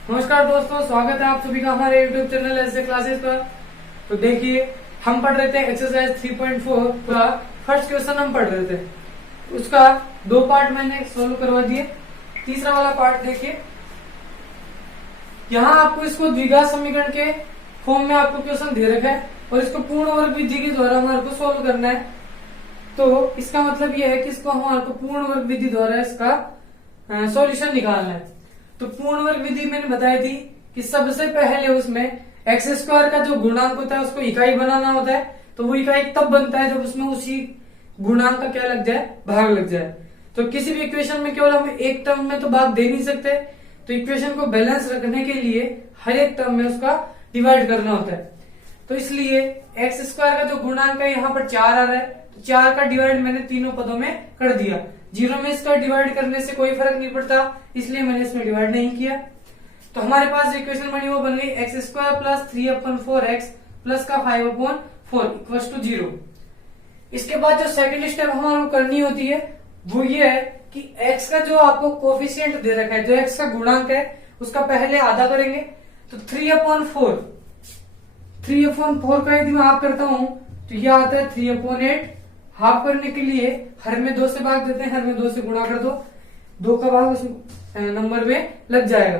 नमस्कार दोस्तों, स्वागत है आप सभी का हमारे YouTube चैनल ऐसे क्लासेस पर। तो देखिए, हम पढ़ रहे थे एक्सरसाइज 3.4 का फर्स्ट क्वेश्चन हम पढ़ रहे थे। उसका दो पार्ट मैंने सोल्व करवा दिए। तीसरा वाला पार्ट देखिए, यहाँ आपको इसको द्विघात समीकरण के फॉर्म में आपको क्वेश्चन दे रखा है और इसको पूर्ण वर्ग विधि के द्वारा हमारे को सोल्व करना है। तो इसका मतलब यह है कि इसको हमारे को पूर्ण वर्ग विधि द्वारा इसका सॉल्यूशन निकालना है। तो पूर्ण वर्ग विधि मैंने बताई थी कि सबसे पहले उसमें एक्स स्क्वायर का जो गुणांक होता है उसको इकाई बनाना होता है। तो वो इकाई तब बनता है जब उसमें उसी गुणांक का क्या लग जाए, भाग लग जाए। तो किसी भी इक्वेशन में केवल हम एक टर्म में तो भाग दे नहीं सकते। तो इक्वेशन को बैलेंस रखने के लिए हर एक टर्म में उसका डिवाइड करना होता है। तो इसलिए एक्स स्क्वायर का जो गुणांक है यहाँ पर 4 आ रहा है, तो 4 का डिवाइड मैंने तीनों पदों में कर दिया। जीरो में इसका डिवाइड करने से कोई फर्क नहीं पड़ता, इसलिए मैंने इसमें डिवाइड नहीं किया। तो हमारे पास जो इक्वेशन बनी वो बन गई x square plus 3/4 x plus का 5/4 इक्वल्स टू 0। इसके बाद जो सेकंड स्टेप हमारे को करनी होती है वो ये है कि x का जो आपको कोफिशिएंट दे रखा है, जो x का गुणांक है उसका पहले आधा करेंगे। तो 3/4 का यदि मैं हाफ करता हूं तो यह आता है 3/8। हाफ करने के लिए हर में 2 से भाग देते हैं, हर में 2 से गुणा कर दो, 2 का भाग उस नंबर में लग जाएगा।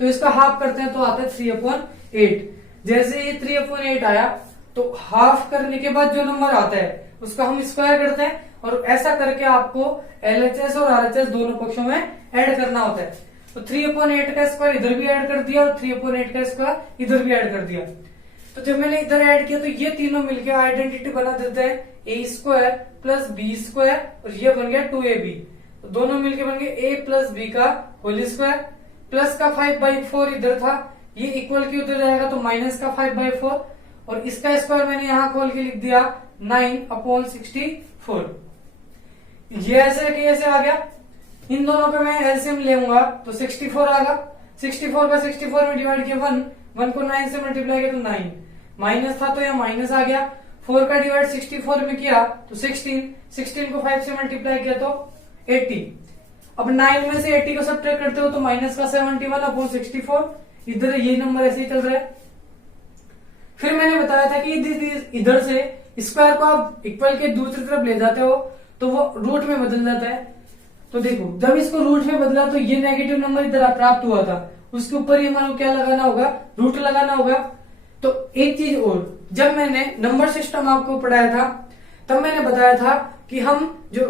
तो इसका हाफ करते हैं तो आता है 3/8। जैसे ये 3/8 आया तो हाफ करने के बाद जो नंबर आता है उसका हम स्क्वायर करते हैं और ऐसा करके आपको LHS और RHS दोनों पक्षों में ऐड करना होता है। तो 3/8 का स्क्वायर इधर भी ऐड कर दिया और 3/8 का स्क्वायर इधर भी ऐड कर दिया। तो जब मैंने इधर ऐड किया तो ये तीनों मिलकर आइडेंटिटी बना देते हैं a² प्लस b² और ये बन गया 2ab। तो दोनों मिलके बन गए a प्लस b का होल स्क्वायर। प्लस का 5/4 इधर था, ये इक्वल के उधर जाएगा तो माइनस का 5/4 और इसका स्क्वायर मैंने यहाँ खोल के लिख दिया 9/64। ये ऐसे कि ऐसे आ गया। इन दोनों का मैं एलसीएम लेऊंगा तो 64 आएगा। 64 का 64 में डिवाइड किया 1 को 9 से मल्टीप्लाई किया तो 9, माइनस था तो यहाँ माइनस आ गया। 4 का डिवाइड 64 में किया तो 16 को 5 से मल्टीप्लाई किया तो 80। अब 9 में से 80 को सब्ट्रैक्ट करते हो तो माइनस का 71/64। इधर ये नंबर ऐसे ही चल रहा है। फिर मैंने बताया था कि इधर से स्क्वायर को आप इक्वल के दूसरी तरफ ले जाते हो तो वो रूट में बदल जाता है। तो देखो, जब इसको रूट में बदला तो ये नेगेटिव नंबर इधर प्राप्त हुआ था, उसके ऊपर ही हमारे को क्या लगाना होगा, रूट लगाना होगा। तो एक चीज और, जब मैंने नंबर सिस्टम आपको पढ़ाया था तब मैंने बताया था कि हम जो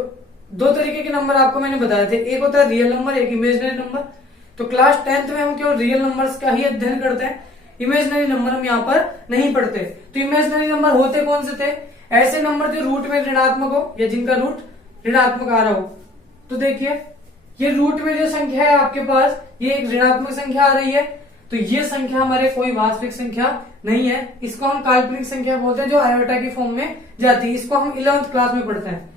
दो तरीके के नंबर आपको मैंने बताए थे, एक होता है रियल नंबर, एक इमेजिनरी नंबर। तो क्लास 10th में हम केवल रियल नंबर्स का ही अध्ययन करते हैं, इमेजिनरी नंबर हम यहाँ पर नहीं पढ़ते। तो इमेजिनरी नंबर होते कौन से थे, ऐसे नंबर जो रूट में ऋणात्मक हो या जिनका रूट ऋणात्मक आ रहा हो। तो देखिए, ये रूट में जो संख्या है आपके पास, ये एक ऋणात्मक संख्या आ रही है, तो ये संख्या हमारे कोई वास्तविक संख्या नहीं है। इसको हम काल्पनिक संख्या बोलते हैं जो आयोटा की फॉर्म में जाती है। इसको हम 11th क्लास में पढ़ते हैं।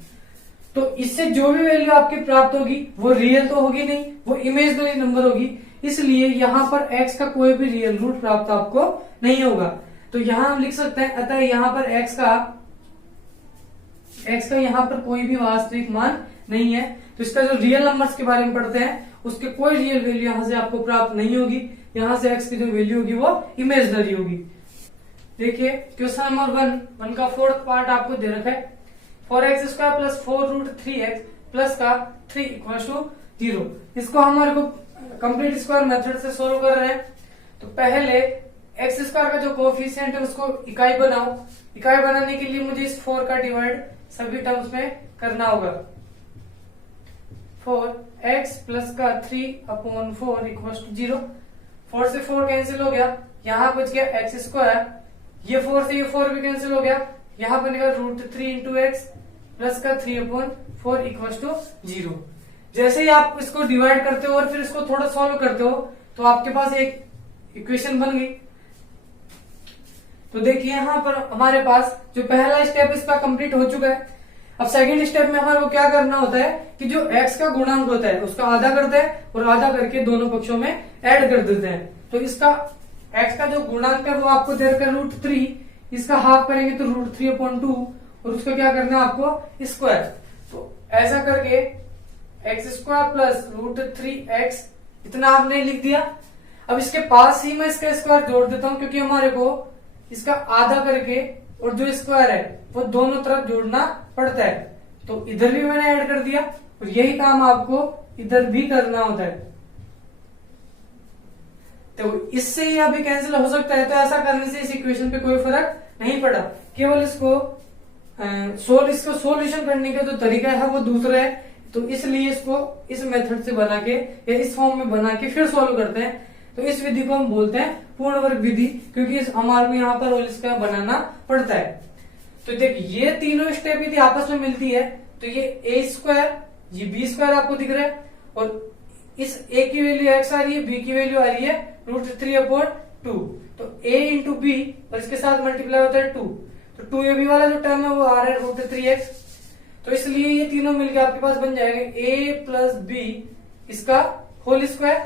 तो इससे जो भी वैल्यू आपकी प्राप्त होगी वो रियल तो होगी नहीं, वो इमेजिनरी नंबर होगी। इसलिए यहाँ पर x का कोई भी रियल रूट प्राप्त आपको नहीं होगा। तो यहाँ हम लिख सकते हैं, अतः यहाँ पर x का यहाँ पर कोई भी वास्तविक मान नहीं है। तो इसका जो रियल नंबर्स के बारे में पढ़ते हैं उसके कोई रियल वैल्यू यहाँ से आपको प्राप्त नहीं होगी। यहाँ से x की जो वैल्यू होगी वो इमेजिनरी होगी। देखिए, क्वेश्चन नंबर 1 का 4th पार्ट आपको दे रखा है। 4x² प्लस 4√3x प्लस का 3 इक्वल टू 0। इसको हमारे को कंप्लीट स्क्वायर मेथड से सोल्व कर रहे हैं। तो पहले x² का जो कोफिशिएंट है उसको इकाई बनाओ। इकाई बनाने के लिए मुझे इस 4 का डिवाइड सभी टर्म्स में करना होगा। 4x प्लस का 3/4 इक्वल टू 0। 4 से 4 कैंसिल हो गया, यहाँ बच गया x²। ये 4 से ये 4 भी कैंसिल हो गया, यहाँ बनेगा √3 x प्लस का 3/4 इक्वल टू 0। जैसे ही आप इसको डिवाइड करते हो और फिर इसको थोड़ा सॉल्व करते हो तो आपके पास एक इक्वेशन बन गई। तो देखिए, यहाँ पर हमारे पास जो पहला स्टेप इसका कंप्लीट हो चुका है। अब सेकंड स्टेप में हमारे को क्या करना होता है कि जो x का गुणांक होता है उसका आधा करते हैं और आधा करके दोनों पक्षों में ऐड कर देते हैं। तो इसका x का जो गुणांक है वो आपको दे रखा है √3, इसका हाफ करेंगे तो √3/2 और उसका क्या करना है आपको स्क्वायर। तो ऐसा करके x² प्लस √3x इतना आपने लिख दिया। अब इसके पास ही मैं इसका स्क्वायर जोड़ देता हूं, क्योंकि हमारे को इसका आधा करके और जो स्क्वायर है वो दोनों तरफ जोड़ना पड़ता है। तो इधर भी मैंने ऐड कर दिया और यही काम आपको इधर भी करना होता है। तो इससे ही अभी कैंसिल हो सकता है, तो ऐसा करने से इस इक्वेशन पे कोई फर्क नहीं पड़ा। केवल इसको सॉल्यूशन करने का जो तरीका है वो दूसरा है, तो इसलिए इसको इस मेथड से बना के या इस फॉर्म में बना के फिर सॉल्व करते हैं। तो इस विधि को हम बोलते हैं पूर्ण वर्ग विधि, क्योंकि हमारे को यहाँ पर होल स्क्वायर बनाना पड़ता है। तो देखिए ये तीनों स्टेप यदि आपस में मिलती है तो ये ए स्क्वायर, ये बी स्क्वायर आपको दिख रहा है, और इस ए की वैल्यू एक्स आ रही है, बी की वैल्यू आ रही है √3/2। तो ए इंटू बी और इसके साथ मल्टीप्लाई होता है 2, तो 2ab वाला जो टर्म है वो आ रहा है √3x। तो इसलिए ये तीनों मिलकर आपके पास बन जाएगा a प्लस बी इसका whole square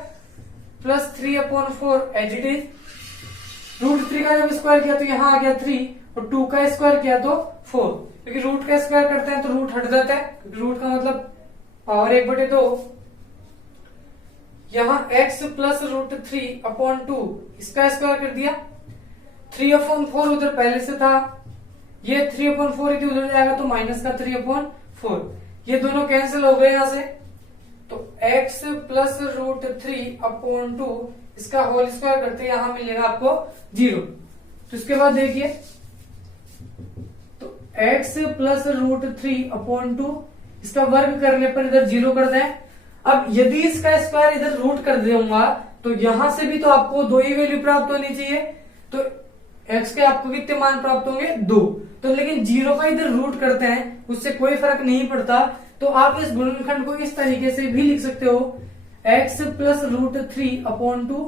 plus 3/4 as it is. √3 का जब स्क्वायर किया तो यहाँ आ गया 3 और 2 का स्क्वायर किया तो 4, क्योंकि रूट का स्क्वायर करते हैं तो रूट हट जाता है, क्योंकि रूट का मतलब पावर 1/2। यहाँ x प्लस √3/2 इसका स्क्वायर कर दिया, 3/4 उधर पहले से था, ये 3/4 यदि उधर जाएगा तो माइनस का 3/4, ये दोनों कैंसिल हो गए यहां से। तो x प्लस √3/2 इसका होल स्क्वायर करते यहां मिलेगा आपको 0। तो इसके बाद देखिए, तो x प्लस √3/2 इसका वर्ग करने पर इधर 0 कर दें। अब यदि इसका स्क्वायर इधर रूट कर दूंगा तो यहां से भी तो आपको 2 ही वैल्यू प्राप्त होनी चाहिए, तो x के आपको कितने मान प्राप्त होंगे 2। तो लेकिन 0 का इधर रूट करते हैं उससे कोई फर्क नहीं पड़ता, तो आप इस गुणनखंड को इस तरीके से भी लिख सकते हो, x प्लस √3/2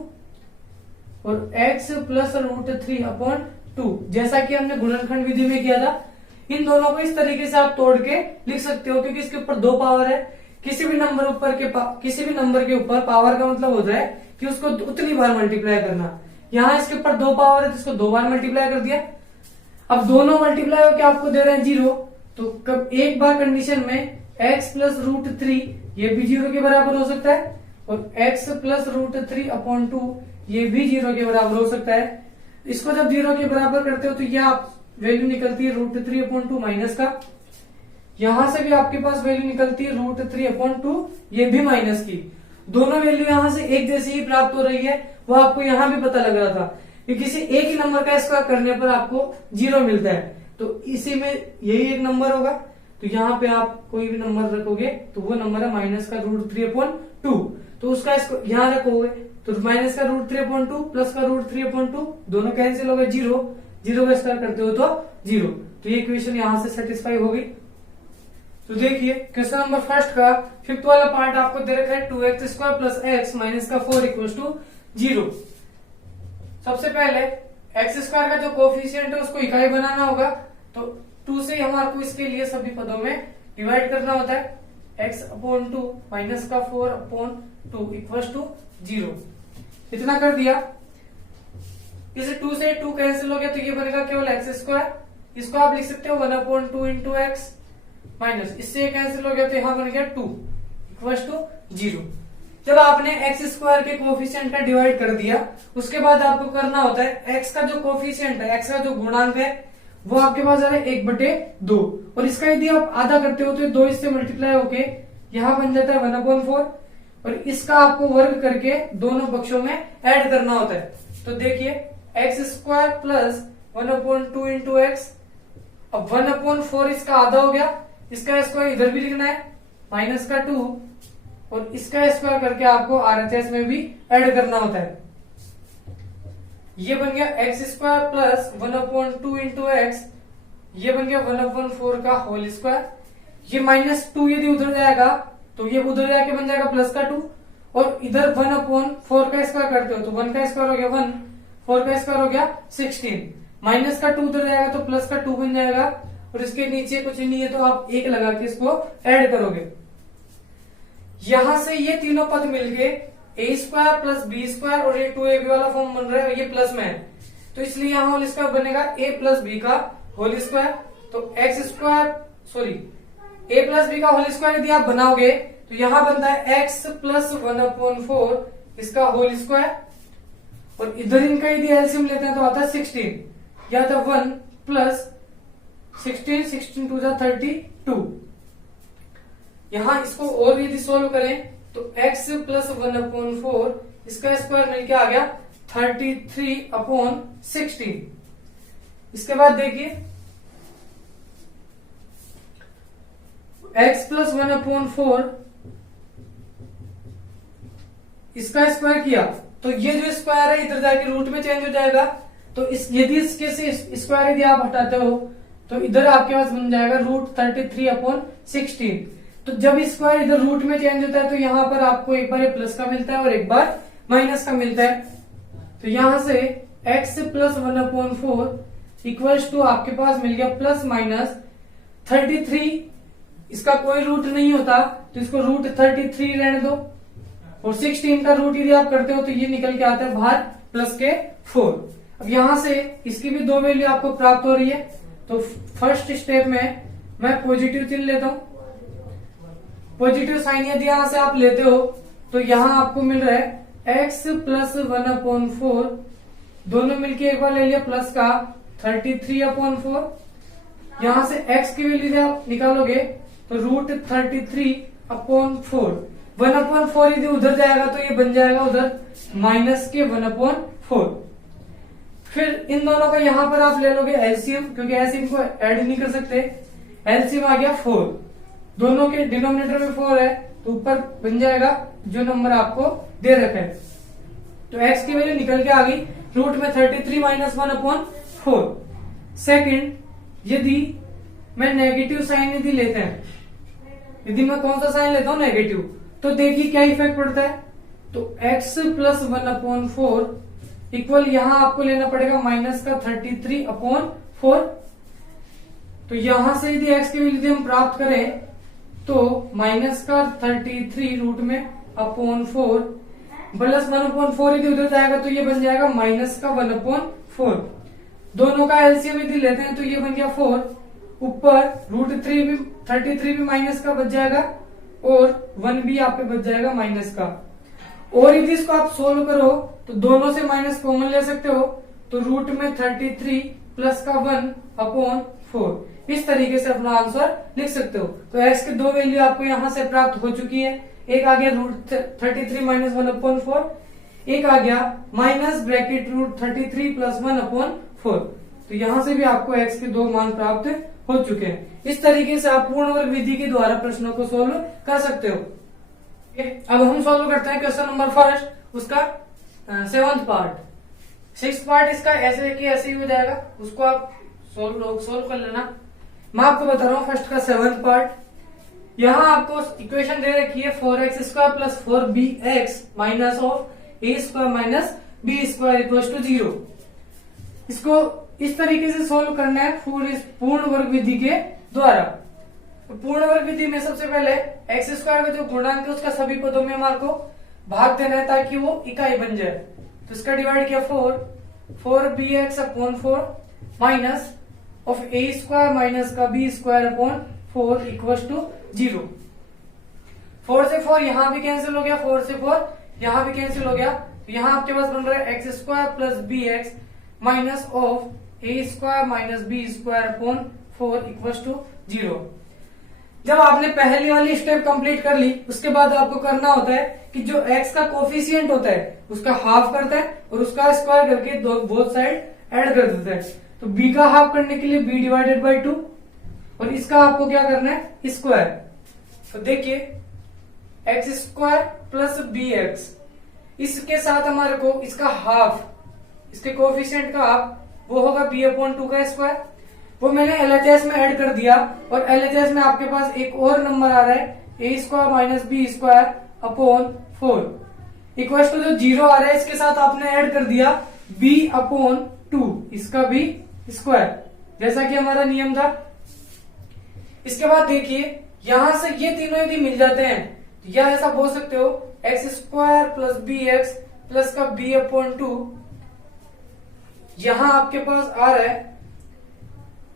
और x प्लस √3/2, जैसा कि हमने गुणनखंड विधि में किया था। इन दोनों को इस तरीके से आप तोड़ के लिख सकते हो, क्योंकि इसके ऊपर 2 पावर है। किसी भी नंबर के ऊपर पावर का मतलब होता है कि उसको उतनी बार मल्टीप्लाई करना। यहाँ इसके ऊपर 2 पावर है तो इसको 2 बार मल्टीप्लाई कर दिया। अब दोनों मल्टीप्लाई होकर आपको दे रहे हैं 0, तो कब एक बार कंडीशन में x प्लस √3 ये भी 0 के बराबर हो सकता है और x प्लस √3/2 ये भी 0 के बराबर हो सकता है। इसको जब 0 के बराबर करते हो तो यह आप वैल्यू निकलती है √3/2 माइनस का, यहां से भी आपके पास वैल्यू निकलती है √3/2 ये भी माइनस की। दोनों वैल्यू यहां से एक जैसी ही प्राप्त हो रही है, वो आपको यहां भी पता लग रहा था कि किसी एक ही नंबर का स्क्वायर करने पर आपको 0 मिलता है। तो इसी में यही एक नंबर होगा, तो यहाँ पे आप कोई भी नंबर रखोगे तो वो नंबर है माइनस का √3/2, तो उसका यहाँ रखोगे तो माइनस का √3/2 प्लस का √3/2 दोनों कैंसिल हो गए, 0 का स्क्वायर करते हो तो 0। तो ये इक्वेशन यहां से सेटिस्फाई होगी। तो देखिए क्वेश्चन नंबर फर्स्ट का 5th वाला पार्ट आपको दे रखा है 2x² प्लस x माइनस का 4 = 0। सबसे पहले x² का जो कोफिशिएंट है उसको इकाई बनाना होगा, तो 2 से हमारे को इसके लिए सभी पदों में डिवाइड करना होता है। x/2 माइनस का 4/2 = 0। इतना कर दिया। इसे 2 से 2 कैंसिल हो गया तो ये बनेगा केवल x²। इसको आप लिख सकते हो 1/2 × x माइनस, इससे कैंसिल हो गया तो यहां बन गया 2 = 0। जब आपने x² के कोफिशिएंट का डिवाइड कर दिया, उसके बाद आपको करना होता है x का जो कोफिशिएंट है, x का जो गुणांक है वो आपके पास आ रहा है 1/2, और इसका यदि आप आधा करते हो तो 2 इससे मल्टीप्लाई होके यहां बन जाता है 1/4, और इसका आपको वर्ग करके दोनों पक्षों में ऐड करना होता है। तो देखिए x² प्लस 1/2 × x, अब 1/4 इसका आधा हो गया, इसका स्क्वायर इधर भी लिखना है माइनस का 2, और इसका स्क्वायर करके आपको RHS में भी ऐड करना होता है। ये बन गया x² प्लस 1/2 × x, ये बन गया 1/4 का होल स्क्वायर। ये -2 यदि उधर जाएगा तो ये उधर जाके बन जाएगा प्लस का 2, और इधर 1/4 का स्क्वायर करते हो तो 1 का स्क्वायर हो गया 1, 4 का स्क्वायर हो गया 16, माइनस का 2 उधर जाएगा तो प्लस का 2 बन जाएगा, और इसके नीचे कुछ नहीं है तो आप 1 लगा के इसको ऐड करोगे। यहां से ये तीनों पद मिलके a² प्लस b² और ये 2ab वाला फॉर्म बन रहा है, ये प्लस में है, तो इसलिए यहां होल स्क्वायर बनेगा a प्लस b का होल स्क्वायर। तो a प्लस b का होल स्क्वायर यदि आप बनाओगे तो यहां बनता है x प्लस 1/4 इसका होल स्क्वायर और इधर इनका यदि एलसीएम लेते हैं तो आता है 16, या था 1 प्लस 16, 16 टू 32। यहां इसको और यदि सोल्व करें तो x प्लस 1/4 इसका स्क्वायर मिलके आ गया 33/16। इसके बाद देखिए x प्लस 1/4 इसका स्क्वायर किया तो ये जो स्क्वायर है इधर जाके रूट में चेंज हो जाएगा। तो यदि इसके से स्क्वायर यदि आप हटाते हो तो इधर आपके पास बन जाएगा √33/16। तो जब स्क्वायर इधर रूट में चेंज होता है तो यहां पर आपको एक बार ये प्लस का मिलता है और एक बार माइनस का मिलता है। तो यहां से x प्लस 1/4 इक्वल्स टू आपके पास मिल गया प्लस माइनस 33। इसका कोई रूट नहीं होता तो इसको √33 रहने दो, और 16 का रूट यदि आप करते हो तो ये निकल के आता है बाहर प्लस के 4। अब यहां से इसकी भी दो वैल्यू आपको प्राप्त हो रही है। तो फर्स्ट स्टेप में मैं पॉजिटिव चिन्ह लेता हूं। पॉजिटिव साइन यदि यहां से आप लेते हो तो यहां आपको मिल रहा है x प्लस 1/4, दोनों मिलके एक बार ले लिया प्लस का 33/4। यहां से x की वैल्यू यदि आप निकालोगे तो √33/4, 1/4 यदि उधर जाएगा तो ये बन जाएगा उधर माइनस के 1/4। फिर इन दोनों का यहां पर आप ले लोगे एलसीएम, क्योंकि ऐसे इनको ऐड नहीं कर सकते। एलसीएम आ गया 4, दोनों के डिनोमिनेटर में 4 है तो ऊपर बन जाएगा जो नंबर आपको दे रखा है। तो x की वैल्यू निकल के आ गई रूट में 33 माइनस 1/4। सेकंड, यदि मैं नेगेटिव साइन यदि लेते हैं, यदि मैं कौन सा साइन लेता हूं नेगेटिव, तो देखिए क्या इफेक्ट पड़ता है। तो x प्लस 1/4 इक्वल यहां आपको लेना पड़ेगा माइनस का 33/4। तो यहां से यदि x की वैल्यू हम प्राप्त करें तो माइनस का 33 रूट में /4 प्लस 1/4 यदि उधर जाएगा तो ये बन जाएगा माइनस का 1/4। दोनों का एलसीएम यदि लेते हैं तो ये बन गया 4, ऊपर √33 भी माइनस का बच जाएगा और 1 भी आप पे बच जाएगा माइनस का। और यदि इसको आप सोल्व करो तो दोनों से माइनस कॉमन ले सकते हो, तो रूट में 33 प्लस का 1/4 इस तरीके से अपना आंसर लिख सकते हो। तो x के दो वैल्यू आपको यहां से प्राप्त हो चुकी है। एक आ गया √33 माइनस 1/4, एक आ गया माइनस ब्रैकेट √33 प्लस 1/4। तो यहां से भी आपको x के दो मान प्राप्त हो चुके हैं। इस तरीके से आप पूर्ण वर्ग विधि के द्वारा प्रश्नों को सोल्व कर सकते हो। अब हम सोल्व करते हैं क्वेश्चन नंबर फर्स्ट, उसका 7th पार्ट। 6th पार्ट इसका ऐसे कि ऐसे ही हो जाएगा, उसको आप सोल्व कर लेना। मैं आपको बता रहा हूं फर्स्ट का 7th पार्ट। यहां आपको इक्वेशन दे रखी है 4x² plus 4bx minus of a² minus b² equals to 0। इसको इस तरीके से सोल्व करना है पूर्ण वर्ग विधि के द्वारा। पूर्ण वर्ग विधि में सबसे पहले x² का जो गुणांक है उसका सभी पदों में हमारे को भाग देना है ताकि वो इकाई बन जाए। तो इसका डिवाइड किया 4bx/4 minus of a² minus का b²/4 इक्वल्स टू 0। 4 से 4 यहां भी कैंसिल हो गया, 4 से 4 यहां भी कैंसिल हो गया। तो यहां आपके पास बन रहा है x² plus bx minus of a² minus b²/4 equals to 0। जब आपने पहली वाली स्टेप कंप्लीट कर ली, उसके बाद आपको करना होता है कि जो x का कोफिशिएंट होता है उसका हाफ करता है और उसका स्क्वायर करके बोथ साइड ऐड कर देता है। तो b का हाफ करने के लिए b डिवाइडेड बाई 2 और इसका आपको क्या करना है स्क्वायर। तो देखिए x² प्लस bx, इसके साथ हमारे को इसका हाफ, इसके कोफिशिएंट का हाफ वो होगा b/2 का स्क्वायर, वो मैंने LHS में ऐड कर दिया। और LHS में आपके पास एक और नंबर आ रहा है a² minus b²/4 equals to जो 0 आ रहा है इसके साथ आपने ऐड कर दिया b/2 इसका भी स्क्वायर, जैसा कि हमारा नियम था। इसके बाद देखिए यहां से ये तीनों यदि मिल जाते हैं या ऐसा बोल सकते हो x² प्लस bx प्लस का b/2 यहां आपके पास आ रहा है,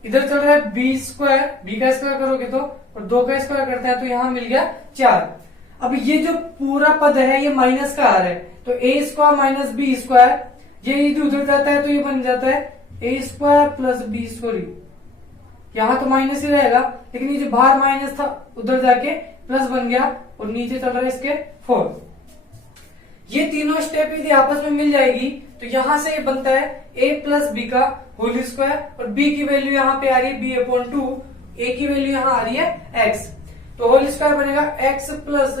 इधर चल रहा है b² का स्क्वायर करोगे तो और 2 का स्क्वायर करते हैं तो यहां मिल गया 4। अब ये जो पूरा पद है ये माइनस का आ रहा है, तो a² माइनस b² ये यदि उधर जाता है तो ये बन जाता है ए स्क्वायर प्लस बी स्क्वायर। यहाँ तो माइनस ही रहेगा, लेकिन ये जो बाहर माइनस था उधर जाके प्लस बन गया और नीचे चल रहा है इसके 4। ये तीनों स्टेप यदि आपस में मिल जाएगी तो यहां से ये बनता है a प्लस बी का होल स्क्वायर, और b की वैल्यू यहाँ पे आ रही है b/2, a की वैल्यू यहाँ आ रही है x, तो होल स्क्वायर बनेगा x प्लस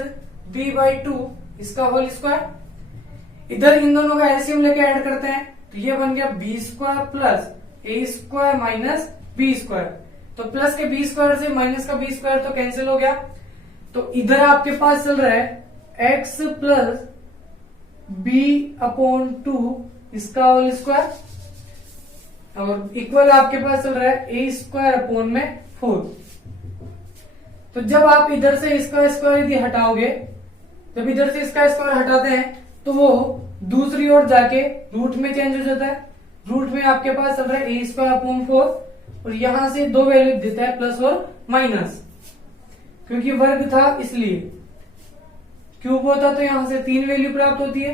b/2 इसका होल स्क्वायर। इधर इन दोनों का एलसीएम लेके ऐड करते हैं तो ये बन गया b square plus a square minus b square. तो प्लस के b स्क्वायर से माइनस का b स्क्वायर तो कैंसिल हो गया, तो इधर आपके पास चल रहा है x प्लस b/2 इसका होल स्क्वायर, और इक्वल आपके पास चल रहा है a स्क्वायर अपॉन में 4। तो जब आप इधर से इसका स्क्वायर यदि हटाओगे, जब इधर से इसका स्क्वायर हटाते हैं तो वो दूसरी ओर जाके रूट में चेंज हो जाता है। रूट में आपके पास चल रहा है a स्क्वायर अपॉन 4, और यहां से दो वैल्यू देता है प्लस और माइनस, क्योंकि वर्ग था इसलिए। क्यूब होता तो यहां से 3 वैल्यू प्राप्त होती है।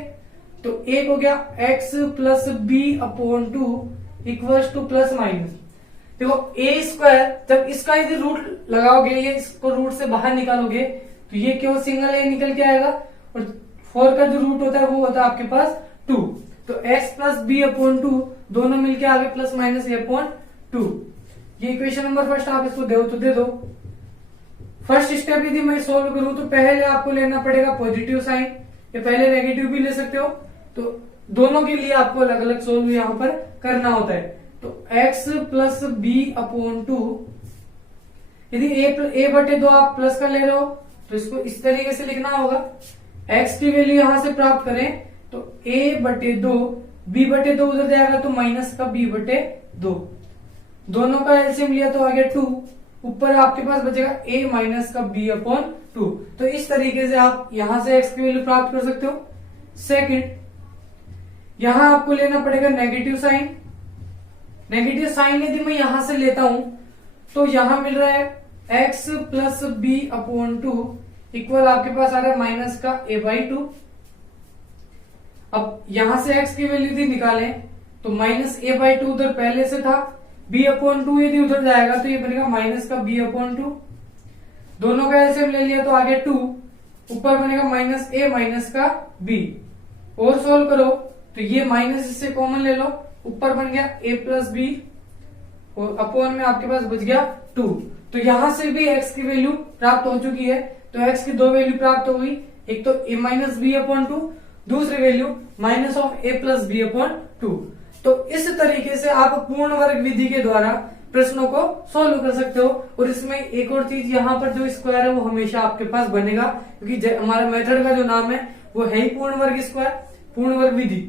तो एक हो गया x plus b/2 equals two plus minus. देखो a स्क्वायर, जब इसका यदि रूट लगाओगे, ये इसको रूट से बाहर निकालोगे तो ये केवल सिंगल a निकल के आएगा, और 4 का जो रूट होता है वो होता है आपके पास 2। तो x प्लस b/2 दोनों मिलके आ गए प्लस माइनस a/2। ये इक्वेशन नंबर फर्स्ट आप इसको दो तो दे दो। फर्स्ट स्टेप यदि मैं सोल्व करूं तो पहले आपको लेना पड़ेगा पॉजिटिव साइन, या पहले नेगेटिव भी ले सकते हो, तो दोनों के लिए आपको अलग अलग सोल्व यहाँ पर करना होता है। तो x प्लस b/2, यदि a/2 आप प्लस का ले रहे हो तो इसको इस तरीके से लिखना होगा। x की वैल्यू यहां से प्राप्त करें तो a/2, b/2 उधर जाएगा तो माइनस का b/2, दोनों का एलसीएम लिया तो आ गया 2, ऊपर आपके पास बचेगा a माइनस का b/2। तो इस तरीके से आप यहां से x की वैल्यू प्राप्त कर सकते हो। सेकंड, यहां आपको लेना पड़ेगा नेगेटिव साइन। नेगेटिव साइन यदि मैं यहां से लेता हूं तो यहां मिल रहा है x प्लस b/2 इक्वल आपके पास आ रहा है माइनस का a/2। अब यहां से x की वैल्यू यदि निकालें तो माइनस a/2 उधर पहले से था, b/2 यदि उधर जाएगा तो ये बनेगा माइनस का b/2। दोनों का एलसीएम ले लिया तो आगे 2, ऊपर बनेगा माइनस a माइनस का b। और सोल्व करो तो ये माइनस इससे कॉमन ले लो, ऊपर बन गया a प्लस बी, और अपॉन में आपके पास बच गया 2। तो यहां से भी x की वैल्यू प्राप्त हो चुकी है। तो x की दो वैल्यू प्राप्त हो गई, एक तो a माइनस b/2, दूसरी value minus of a plus b/2। तो इस तरीके से आप पूर्ण वर्ग विधि के द्वारा प्रश्नों को सोल्व कर सकते हो। और इसमें एक और चीज, यहाँ पर जो स्क्वायर है वो हमेशा आपके पास बनेगा, क्योंकि हमारे मेथड का जो नाम है वो है ही पूर्ण वर्ग स्क्वायर, पूर्ण वर्ग विधि।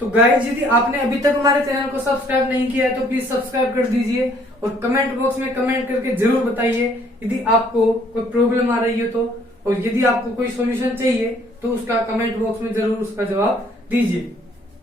तो गाइस, यदि आपने अभी तक हमारे चैनल को सब्सक्राइब नहीं किया है तो प्लीज सब्सक्राइब कर दीजिए, और कमेंट बॉक्स में कमेंट करके जरूर बताइए यदि आपको कोई प्रॉब्लम आ रही है तो, और यदि आपको कोई सॉल्यूशन चाहिए तो उसका कमेंट बॉक्स में जरूर उसका जवाब दीजिए।